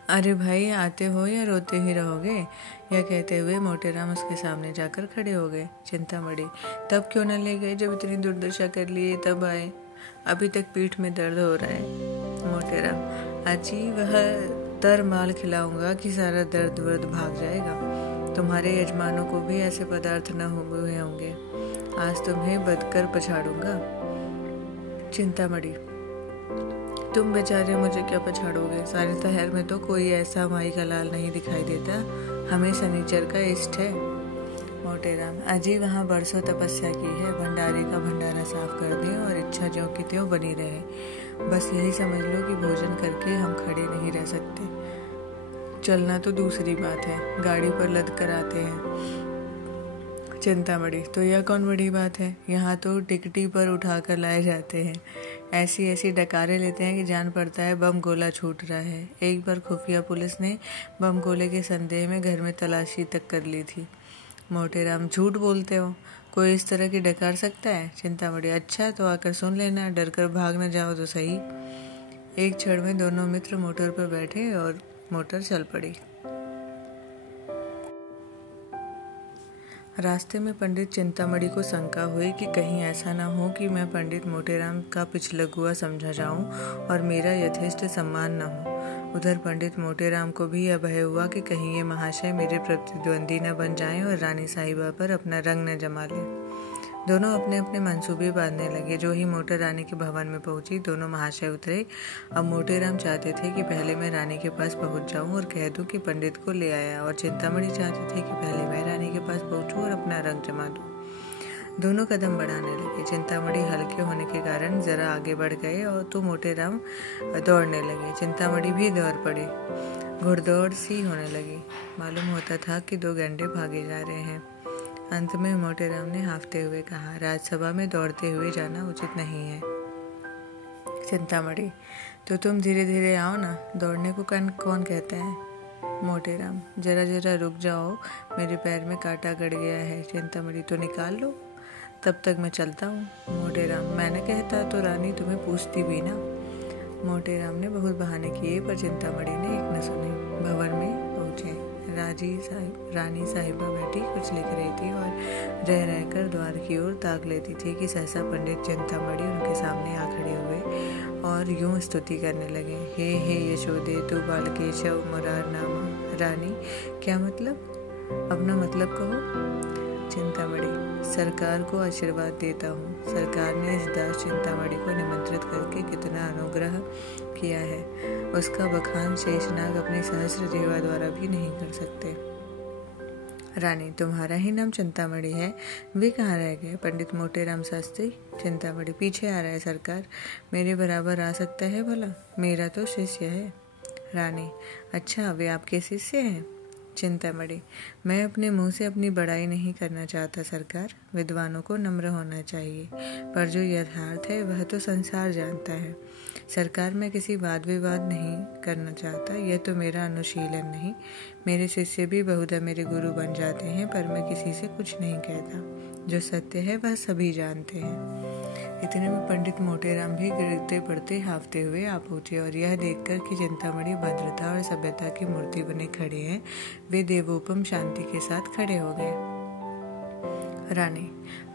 अरे भाई, आते हो या रोते ही रहोगे? यह कहते हुए मोटेराम उसके सामने जाकर खड़े हो गए। चिंतामणि, तब क्यों न ले गए? जब इतनी दुर्दशा कर लिए तब आए। अभी तक पीठ में दर्द हो रहा है। मोटेराम, अजी वह तर माल खिलाऊंगा कि सारा दर्द वर्द भाग जाएगा। तुम्हारे यजमानों को भी ऐसे पदार्थ न हुए होंगे। आज तुम्हें बदकर पछाड़ूंगा। चिंतामणि, तुम बेचारे मुझे क्या पछाड़ोगे? सारे शहर में तो कोई ऐसा माई का लाल नहीं दिखाई देता। हमें शनिचर का इष्ट है। मोटेराम, अजी वहाँ बरसों तपस्या की है। भंडारे का भंडारा साफ कर दें और इच्छा ज्यों की त्यों बनी रहे। बस यही समझ लो कि भोजन करके हम खड़े नहीं रह सकते। चलना तो दूसरी बात है, गाड़ी पर लद कर आते हैं। चिंतामणि, तो यह कौन बड़ी बात है? यहाँ तो टिकटी पर उठाकर लाए जाते हैं। ऐसी ऐसी डकारे लेते हैं कि जान पड़ता है बम गोला छूट रहा है। एक बार खुफिया पुलिस ने बम गोले के संदेह में घर में तलाशी तक कर ली थी। मोटेराम, झूठ बोलते हो, कोई इस तरह की डकार सकता है? चिंतामणि, अच्छा तो आकर सुन लेना, डर कर भाग न जाओ तो सही। एक क्षण में दोनों मित्र मोटर पर बैठे और मोटर चल पड़ी। रास्ते में पंडित चिंतामणि को शंका हुई कि कहीं ऐसा न हो कि मैं पंडित मोटेराम का पिछलगुआ समझा जाऊं और मेरा यथेष्ट सम्मान न हो। उधर पंडित मोटेराम को भी यह भय हुआ कि कहीं ये महाशय मेरे प्रतिद्वंदी न बन जाएं और रानी साहिबा पर अपना रंग न जमा लें। दोनों अपने अपने मंसूबे बांधने लगे। जो ही मोटर रानी के भवन में पहुंची, दोनों महाशय उतरे। अब मोटेराम चाहते थे कि पहले मैं रानी के पास पहुंच जाऊं और कह दूं कि पंडित को ले आया, और चिंतामणि चाहते थे कि पहले मैं रानी के पास पहुंचूं और अपना रंग जमा दूं। दोनों कदम बढ़ाने लगे। चिंतामणि हल्के होने के कारण जरा आगे बढ़ गए और तो मोटेराम दौड़ने लगे। चिंतामणि भी दौड़ पड़े। घुड़दौड़ सी होने लगी। मालूम होता था कि दो गंडे भागे जा रहे हैं। अंत में मोटेराम ने हाफते हुए कहा, राजसभा में दौड़ते हुए जाना उचित नहीं है। चिंतामणि, तो तुम धीरे धीरे आओ ना, दौड़ने को कौन कहता है? मोटेराम, जरा जरा रुक जाओ, मेरे पैर में कांटा गड़ गया है। चिंतामणि, तो निकाल लो, तब तक मैं चलता हूँ। मोटेराम, मैं न कहता तो रानी तुम्हें पूछती भी ना। मोटेराम ने बहुत बहाने किए पर चिंतामणि ने एक न सुनी। भवन में पहुंचे। रानी साहिबा बैठी कुछ लिख रही थी और रह रहकर द्वार की ओर ताक लेती थी कि सहसा पंडित चिंतामणि उनके सामने आ खड़े हुए और यूं स्तुति करने लगे। हे यशोदे तू बालकेशव मुरार नामा। रानी, क्या मतलब? अपना मतलब कहो। चिंतामणि, सरकार को आशीर्वाद देता हूँ। सरकार ने इस दास चिंतामणि को निमंत्रित करके कितना अनुग्रह किया है, उसका बखान शेषनाग अपने सहस्र जीवा द्वारा भी नहीं कर सकते। रानी, तुम्हारा ही नाम चिंतामणि है, वे कहाँ रह गए? पंडित मोटेराम शास्त्री। चिंतामणि, पीछे आ रहा है सरकार, मेरे बराबर आ सकता है भला? मेरा तो शिष्य है। रानी, अच्छा, वे आपके शिष्य हैं? चिंतामणि, मैं अपने मुंह से अपनी बड़ाई नहीं करना चाहता सरकार, विद्वानों को नम्र होना चाहिए, पर जो यथार्थ है वह तो संसार जानता है। सरकार, मैं किसी वाद विवाद नहीं करना चाहता, यह तो मेरा अनुशीलन नहीं। मेरे शिष्य भी बहुधा मेरे गुरु बन जाते हैं, पर मैं किसी से कुछ नहीं कहता। जो सत्य है वह सभी जानते हैं। इतने में पंडित मोटेराम भी गिरते पड़ते हाफते हुए आ पहुंचे और यह देखकर कि चिंतामणि भद्रता और सभ्यता की मूर्ति बने खड़े हैं, वे देवोपम शांति के साथ खड़े हो गए। रानी,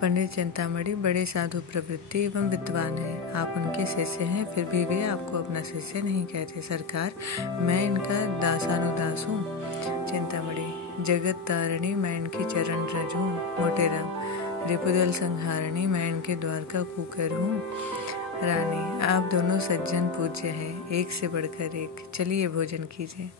पंडित चिंतामणि बड़े साधु प्रवृत्ति एवं विद्वान हैं, आप उनके शिष्य हैं, फिर भी वे आपको अपना शिष्य नहीं कहते। सरकार, मैं इनका दासानुदास हूँ। चिंतामणि, जगत तारिणी, मैं इनके चरण रज हूँ। मोटेराम, रिपुदल संहारिणी, मैं इनके द्वार का कुकर हूँ। रानी, आप दोनों सज्जन पूज्य हैं, एक से बढ़कर एक, चलिए भोजन कीजिए।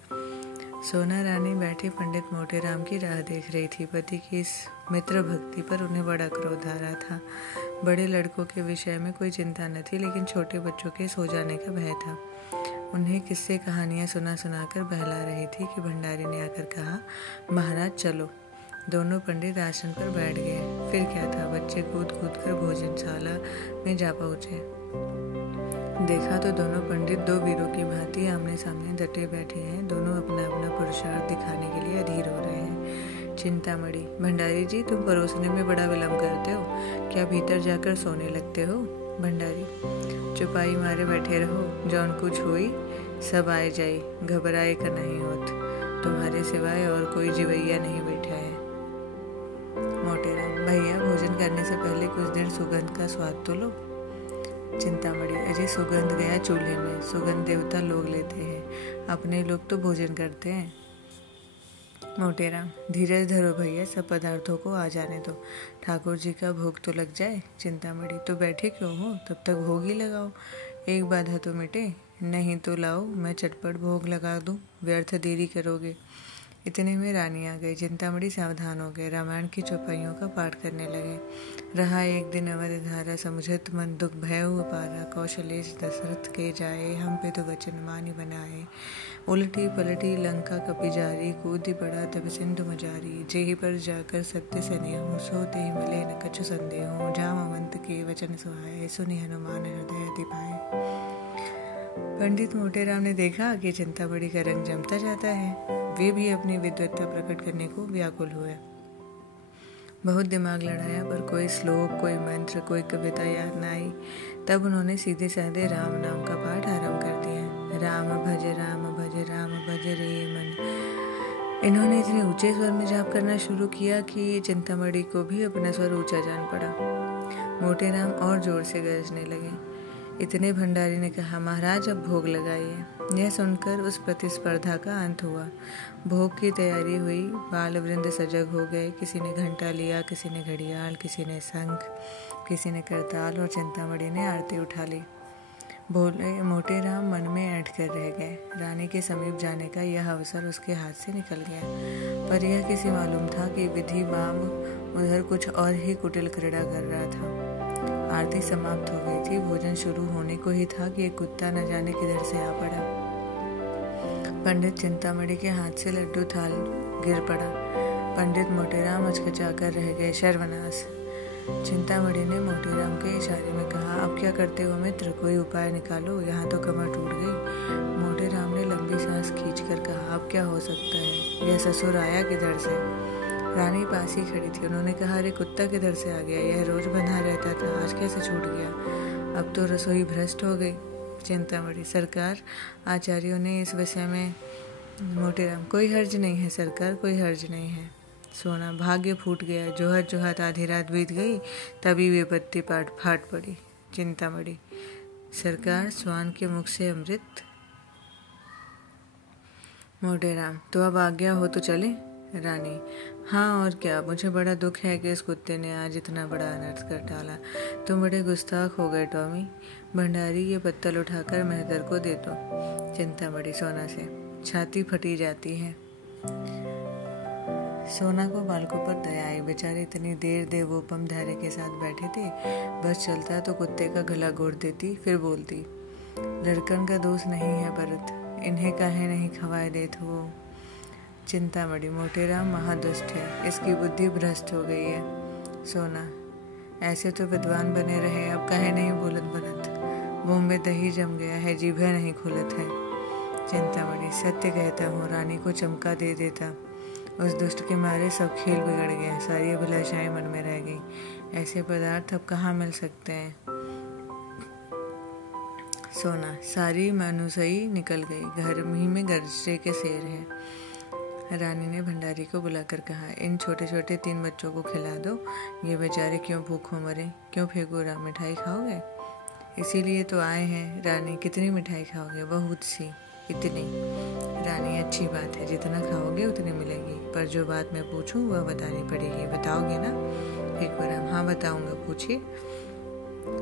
सोना रानी बैठी पंडित मोटेराम की राह देख रही थी। पति की इस मित्र भक्ति पर उन्हें बड़ा क्रोध आ रहा था। बड़े लड़कों के विषय में कोई चिंता न थी, लेकिन छोटे बच्चों के सो जाने का भय था। उन्हें किस्से कहानियां सुनाकर बहला रही थी कि भंडारी ने आकर कहा, महाराज चलो। दोनों पंडित आसन पर बैठ गए। फिर क्या था, बच्चे कूद कर भोजनशाला में जा पहुंचे। देखा तो दोनों पंडित दो वीरों की भांति आमने सामने डटे बैठे हैं। दोनों अपना अपना पुरुषार्थ दिखाने के लिए अधीर हो रहे हैं। चिंतामणि, भंडारी जी, तुम परोसने में बड़ा विलम्ब करते हो, क्या भीतर जाकर सोने लगते हो? भंडारी, चुपाई मारे बैठे रहो, जौन कुछ हुई सब आए जाई, घबराए का नहीं होत, तुम्हारे सिवाय और कोई जिवैया नहीं बैठा है। मोटेराम, भैया, भोजन करने से पहले कुछ देर सुगंध का स्वाद तो लो। चिंतामणि, अजय सुगंध गया चूल्हे में, सुगंध देवता लोग लेते हैं, अपने लोग तो भोजन करते हैं। मोटेराम, धीरज धरो भैया, सब पदार्थों को आ जाने दो, ठाकुर जी का भोग तो लग जाए। चिंतामणि, तो बैठे क्यों हो, तब तक भोग ही लगाओ, एक बाधा तो मिटे। नहीं तो लाओ, मैं चटपट भोग लगा दूं, व्यर्थ देरी करोगे। इतने में रानी आ गई। चिंतामणि सावधान हो गए, रामायण की चौपाइयों का पाठ करने लगे। रहा एक दिन अवध धारा, समुझत मन दुख भयउ अपारा, कौशलेश दशरथ के जाए, हम पे तो वचन मानि बनाए। उलटी पलटी लंका कपि जारी, कूदी पड़ा तब सिंधु मजारी, जेहि पर जाकर सत्य सनेहु, सो तेहि मिले न कछु संदेहु, जामवंत के वचन सुहाए, सुनि हनुमान हृदय अति भाए। पंडित मोटेराम ने देखा कि चिंतामणि का रंग जमता जाता है। वे भी अपनी विद्वत्ता प्रकट करने को व्याकुल हुए। बहुत दिमाग लड़ाया, पर कोई श्लोक, कोई मंत्र, कोई कविता याद न आई। तब उन्होंने सीधे साधे राम नाम का पाठ आरंभ कर दिया। राम भज राम भज रे मन। इन्होंने इतने ऊंचे स्वर में जाप करना शुरू किया कि चिंतामणि को भी अपना स्वर ऊंचा जान पड़ा। मोटेराम और जोर से गरजने लगे। इतने भंडारी ने कहा, महाराज अब भोग लगाइए। यह सुनकर उस प्रतिस्पर्धा का अंत हुआ। भोग की तैयारी हुई, बाल वृंद सजग हो गए। किसी ने घंटा लिया, किसी ने घड़ियाल, किसी ने शंख, किसी ने करताल, और चिंतामणि ने आरती उठा ली। भोले मोटेराम मन में ऐंठ कर रह गए। रानी के समीप जाने का यह अवसर उसके हाथ से निकल गया, पर यह किसी मालूम था कि विधि बाम उधर कुछ और ही कुटिल क्रीड़ा कर रहा था। आरती समाप्त हो गई थी, भोजन शुरू होने को ही था कि एक कुत्ता न जाने किधर से आ पड़ा। पंडित चिंतामणि के हाथ से लड्डू थाल गिर पड़ा। पंडित मोटेराम अचकचाकर रह गए। सर्वनाश। चिंतामणि ने मोटेराम के इशारे में कहा, अब क्या करते हो मित्र, कोई उपाय निकालो, यहाँ तो कमर टूट गई। मोटेराम ने लंबी सांस खींचकर कहा, अब क्या हो सकता है, यह ससुर आया किधर से? रानी पास ही खड़ी थी। उन्होंने कहा, अरे कुत्ता किधर से आ गया, यह रोज बंधा रहता था, आज कैसे छूट गया? अब तो रसोई भ्रष्ट हो गई। चिंतामणि, सरकार, आचार्यों ने इस विषय में मोटेराम, कोई हर्ज नहीं है सरकार, कोई हर्ज नहीं है। सोना, भाग्य फूट गया, जोहत जोहत आधी रात बीत गई, तभी विपत्ति फाट पड़ी। चिंतामणि, सरकार, स्वान के मुख से अमृत। मोटेराम, तो अब आज्ञा हो तो चले। रानी, हाँ और क्या, मुझे बड़ा दुख है कि इस कुत्ते ने आज इतना बड़ा अनर्थ कर डाला। तुम बड़े गुस्ताख हो गए टॉमी। भंडारी, ये पत्तल उठाकर मेहतर को दे दो। चिंतामणि सोना से, छाती फटी जाती है। सोना को बालकों पर दया आई। बेचारे इतनी देर देवोपम धैर्य के साथ बैठे थे। बस चलता तो कुत्ते का गला घोट देती, फिर बोलती, लड़कन का दोष नहीं है भरत, इन्हें काहे नहीं खवाए देत हो। चिंतामणि, मोटेराम महादुष्ट है, इसकी बुद्धि भ्रष्ट हो गई है। सोना, ऐसे तो विद्वान बने रहे, अब काहे नहीं बोलत बनत, मुंह में दही जम गया है, जीभे नहीं खुलत है। चिंतामणि, सत्य कहता हूँ, रानी को चमका दे देता, उस दुष्ट के मारे सब खेल बिगड़ गया, सारी अभिलाषाएं मन में रह गई, ऐसे पदार्थ अब कहाँ मिल सकते हैं। सोना, सारी मानुसई निकल गई, घर ही में गरजे के शेर है। रानी ने भंडारी को बुलाकर कहा, इन छोटे छोटे 3 बच्चों को खिला दो, ये बेचारे क्यों भूखों मरे, क्यों फेंको राम, मिठाई खाओगे? इसीलिए तो आए हैं। रानी, कितनी मिठाई खाओगे? बहुत सी। इतनी? रानी, अच्छी बात है, जितना खाओगे उतनी मिलेगी, पर जो बात मैं पूछूं वह बतानी पड़ेगी, बताओगे ना? फेंको राम, हाँ बताऊंगा, पूछिए।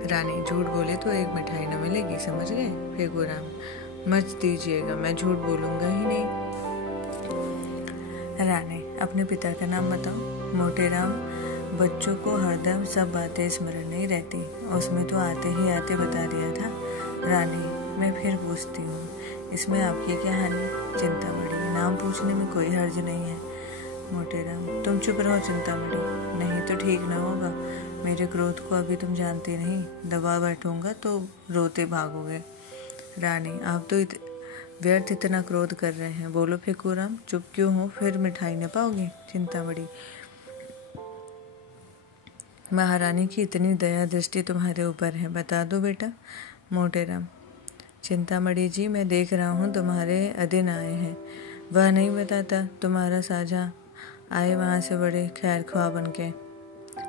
रानी, झूठ बोले तो एक मिठाई न मिलेगी, समझ गए? फेंको राम, मत दीजिएगा, मैं झूठ बोलूंगा ही नहीं। रानी, अपने पिता का नाम बताओ। मोटेराम, बच्चों को हरदम सब बातें स्मरण नहीं रहती, उसमें तो आते ही आते बता दिया था। रानी, मैं फिर पूछती हूँ, इसमें आपकी क्या हानि? चिंतामणि, नाम पूछने में कोई हर्ज नहीं है। मोटेराम, तुम चुप रहो चिंतामणि, नहीं तो ठीक न होगा, मेरे क्रोध को अभी तुम जानते नहीं, दबा बैठूंगा तो रोते भागोगे। रानी, आप तो व्यर्थ इतना क्रोध कर रहे हैं, बोलो फेंकूराम, चुप क्यों हो, फिर मिठाई न पाओगे। चिंतामणि, महारानी की इतनी दया दृष्टि तुम्हारे ऊपर है, बता दो बेटा। मोटेराम, चिंतामणि जी, मैं देख रहा हूँ तुम्हारे अधीन आए हैं, वह नहीं बताता, तुम्हारा साझा आए वहाँ से बड़े खैर ख्वाह बन के।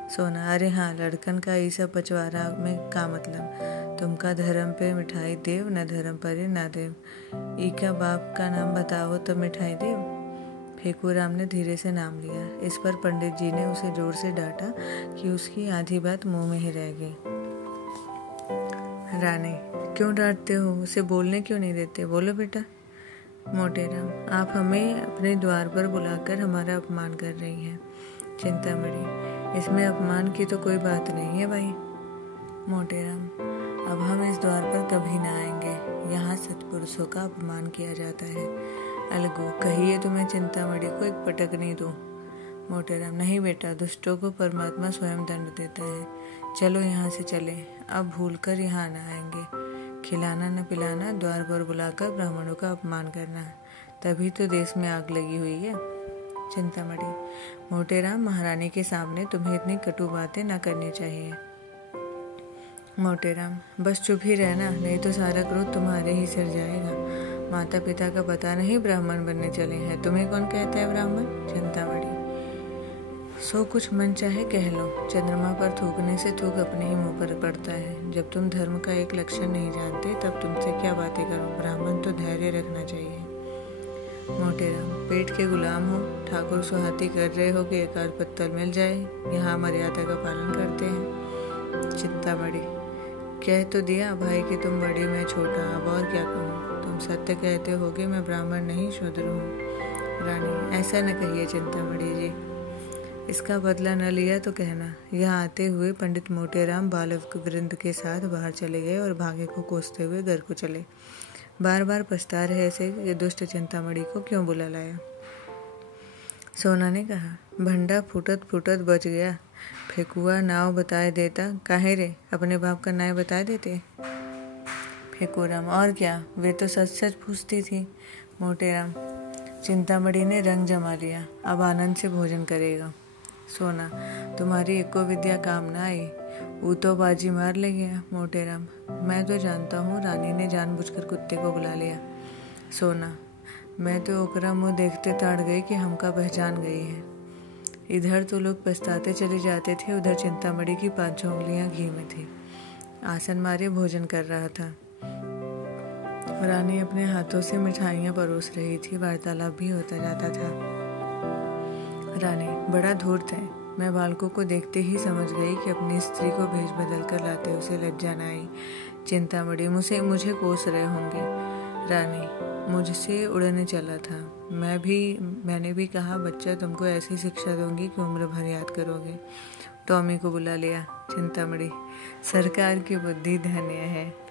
सोना, अरे हाँ, लड़कन का ये सब पचवारा में का मतलब, तुमका धर्म पे मिठाई देव, न धर्म परे ना देव, ई का बाप का नाम बताओ तब मिठाई देव। फेंकूराम ने धीरे से नाम लिया। इस पर पंडित जी ने उसे जोर से डांटा कि उसकी आधी बात मुंह में ही रह गई। रानी, क्यों डांटते हो, उसे बोलने क्यों नहीं देते, बोलो बेटा। मोटेराम, आप हमें अपने द्वार पर बुलाकर हमारा अपमान कर रही हैं। चिंतामणि, इसमें अपमान की तो कोई बात नहीं है भाई। मोटेराम, अब हम इस द्वार पर कभी ना आएंगे, यहाँ सत्पुरुषों का अपमान किया जाता है। अलगू, कहिए तो मैं चिंतामणि को एक पटक नहीं दूं। मोटेराम, नहीं बेटा, दुष्टों को परमात्मा स्वयं दंड देता है, चलो यहाँ से चले, अब भूलकर यहाँ न आएंगे। खिलाना न पिलाना, द्वार पर बुलाकर ब्राह्मणों का अपमान करना, तभी तो देश में आग लगी हुई है। चिंतामणि, मोटेराम, महारानी के सामने तुम्हें इतनी कटु बातें न करनी चाहिए। मोटेराम, बस चुप ही रहना, नहीं तो सारा क्रोध तुम्हारे ही सिर जाएगा। माता पिता का पता नहीं ब्राह्मण बनने चले हैं, तुम्हें कौन कहता है ब्राह्मण? चिंतामणि, सो कुछ मन चाहे कह लो, चंद्रमा पर थूकने से थूक अपने ही मुंह पर पड़ता है। जब तुम धर्म का एक लक्षण नहीं जानते तब तुमसे क्या बातें करूं, ब्राह्मण तो धैर्य रखना चाहिए। मोटेराम, पेट के गुलाम हो, ठाकुर सुहाती कर रहे हो कि एक आध पत्तल मिल जाए, यहाँ मर्यादा का पालन करते हैं। चिंतामणि, कह तो दिया भाई कि तुम बड़ी मैं छोटा, अब और क्या कहूँ, तुम सत्य कहते होगे, मैं ब्राह्मण नहीं शूद्र हूँ। रानी, ऐसा न कहिए चिंतामणि जी, इसका बदला न लिया तो कहना। यहाँ आते हुए पंडित मोटेराम बालक वृंद के साथ बाहर चले गए और भागे को कोसते हुए घर को चले। बार बार पछता रहे ऐसे कि दुष्ट चिंतामणि को क्यों बुला लाया। सोना ने कहा, भंडा फूटत फूटत बच गया, फेंकुआ नाव बताए देता, काहे रे, अपने बाप का नाय बताए देते। फेंकुराम, और क्या, वे तो सच सच पूछती थी। मोटेराम, चिंतामणि ने रंग जमा लिया, अब आनंद से भोजन करेगा। सोना, तुम्हारी एको विद्या काम ना आई, वो तो बाजी मार ले गया। मोटेराम, मैं तो जानता हूँ, रानी ने जानबूझकर कुत्ते को बुला लिया। सोना, मैं तो ओकरा मुँह देखते ताड़ गई कि हमका पहचान गई है। इधर तो लोग पछताते चले जाते थे, उधर चिंतामणि की 5 उंगलियां घी में थी। आसन मारे भोजन कर रहा था। रानी अपने हाथों से मिठाइयाँ परोस रही थी। वार्तालाप भी होता जाता था। रानी बड़ा धूर्त है। मैं बालकों को देखते ही समझ गई कि अपनी स्त्री को भेष बदल कर लाते उसे लज्जा न आई। चिंतामणि मुझे कोस रहे होंगे। रानी मुझसे उड़ने चला था। मैंने भी कहा, बच्चा तुमको ऐसी शिक्षा दूंगी कि उम्र भर याद करोगे। टॉमी को बुला लिया। चिंतामणि सरकार की बुद्धि धन्य है।